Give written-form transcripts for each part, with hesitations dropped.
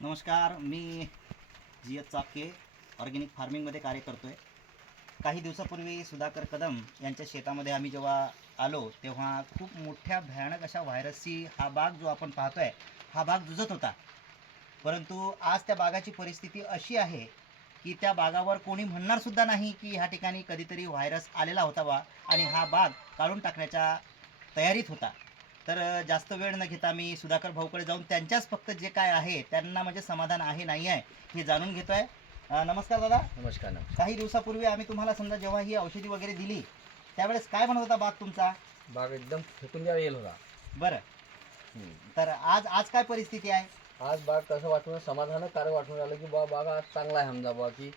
नमस्कार, मी जी.एस. चापके ऑर्गॅनिक फार्मिंगमध्ये कार्य करतो आहे. काही दिवसापूर्वी सुधाकर कदम यांच्या शेतामध्ये आम्ही जेव्हा आलो तेव्हा खूप मोठ्या भयानक अशा व्हायरसची हा बाग जो आपण पाहतो आहे हा बाग जुजत होता. परंतु आज त्या बागाची परिस्थिती अशी आहे की त्या बागावर कोणी म्हणणारसुद्धा नाही की ह्या ठिकाणी कधीतरी व्हायरस आलेला होता बा आणि हा बाग काढून टाकण्याच्या तयारीत होता. तर जास्त वेळ न घेता मी सुधाकर भाऊकडे जाऊन त्यांच्याच फक्त जे काय आहे त्यांना म्हणजे समाधान आहे नाही आहे हे जाणून घेतो आहे. नमस्कार दादा. नमस्कार नमस्कार. काही दिवसापूर्वी आम्ही तुम्हाला समजा जेव्हा ही औषधी वगैरे दिली त्यावेळेस काय म्हणत होता बाग तुमचा? बाग एकदम फेकून द्यावा येईल होता. बरं, तर आज आज काय परिस्थिती आहे? आज बाग कसं वाटून समाधानकारक वाटून राहिलं की बाग आज चांगला आहे समजा की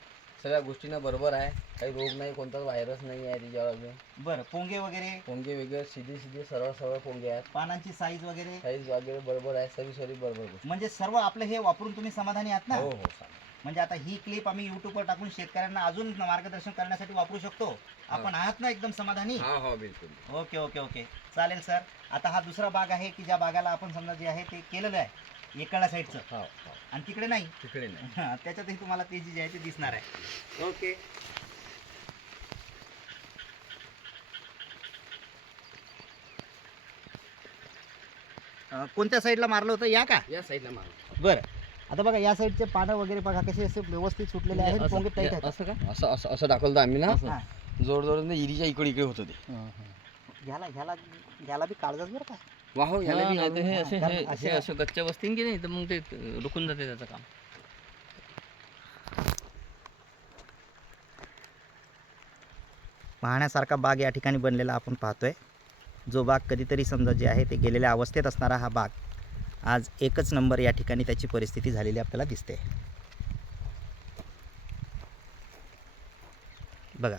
सगळ्या गोष्टींना बरोबर आहे. काही रोग नाही, कोणताच व्हायरस नाही आहे त्याच्यावर. अजून बरं, पोंगे वगैरे वगैरे सीधे सरळ पोंगे आहेत. पानांची साईज वगैरे बरोबर आहे. सरी बरोबर गोष्ट. म्हणजे सर्व आपलं हे वापरून तुम्ही समाधानी आहात ना? हो हो सांगा. म्हणजे आता ही क्लिप आम्ही युट्यूबवर टाकून शेतकऱ्यांना अजून मार्गदर्शन करण्यासाठी वापरू शकतो. आपण आहात ना एकदम समाधानी? हो बिलकुल. ओके ओके ओके, चालेल सर. आता हा दुसरा बाग आहे की ज्या बागाला आपण समजा जे आहे ते केलेलं आहे एकडा साईडचं, हो आणि तिकडे नाही. तिकडे नाही. त्याच्यातही तुम्हाला तेजी जी आहे ते दिसणार आहे. ओके, कोणत्या साईडला मारलं होतं? या का? या साईडला मार. बरं, आता बघा या साईडचे पानं वगैरे बघा कसे असे व्यवस्थित सुटलेले आहेत, पोंगे टाईट आहेत. असं का? असं दाखवलं आम्ही ना. हां, जोर इरीच्या इकडे होतं ते. घ्याला घ्याला घ्याला बी काळजाच बरं का. वाहो याला बी नाही तर हे हां, असे कारण हे असे- हे असं गच्च्या बसतील की नाही तर मग ते रुकून जाते त्याचं काम. पाहण्यासारखा बाग या ठिकाणी बनलेला आपण पाहतोय. जो बाग कधीतरी समजा जे आहे ते गेलेल्या अवस्थेत असणारा हा बाग आज एकच नंबर या ठिकाणी त्याची परिस्थिती झालेली आपल्याला दिसते. बघा.